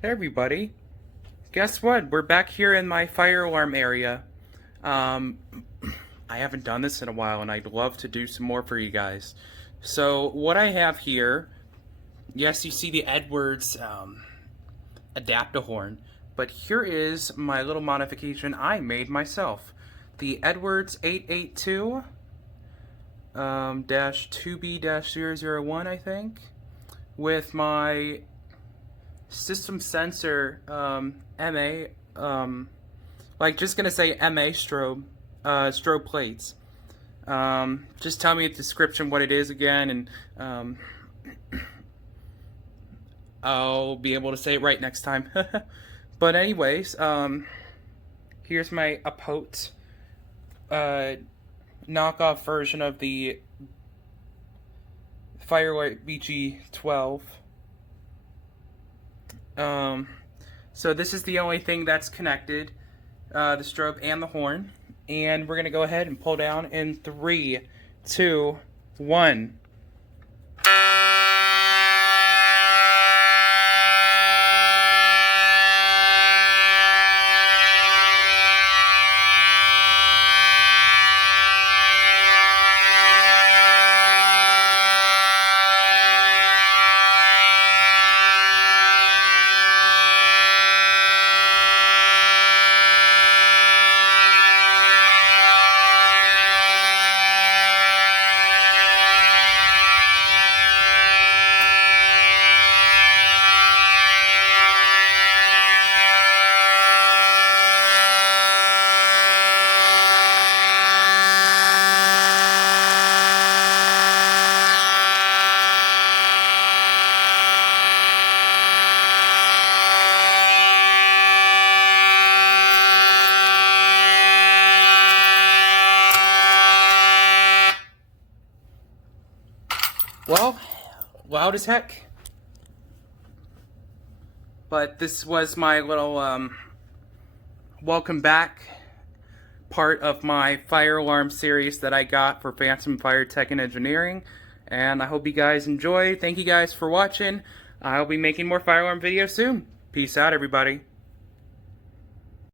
Hey everybody, guess what? We're back here in my fire alarm area. Um, I haven't done this in a while and I'd love to do some more for you guys. So what I have here, yes, you see the Edwards Adaptahorn, but here is my little modification I made myself. The Edwards 882 2B-001, I think, with my system sensor MA, like just gonna say MA strobe plates. Just tell me a description what it is again, and I'll be able to say it right next time. But anyways, here's my Apote knockoff version of the Firelight BG12. So this is the only thing that's connected, the strobe and the horn. And we're going to go ahead and pull down in 3, 2, 1. Well, loud as heck. But this was my little welcome back part of my fire alarm series that I got for Phantom Fire Tech and Engineering. And I hope you guys enjoy. Thank you guys for watching. I'll be making more fire alarm videos soon. Peace out, everybody.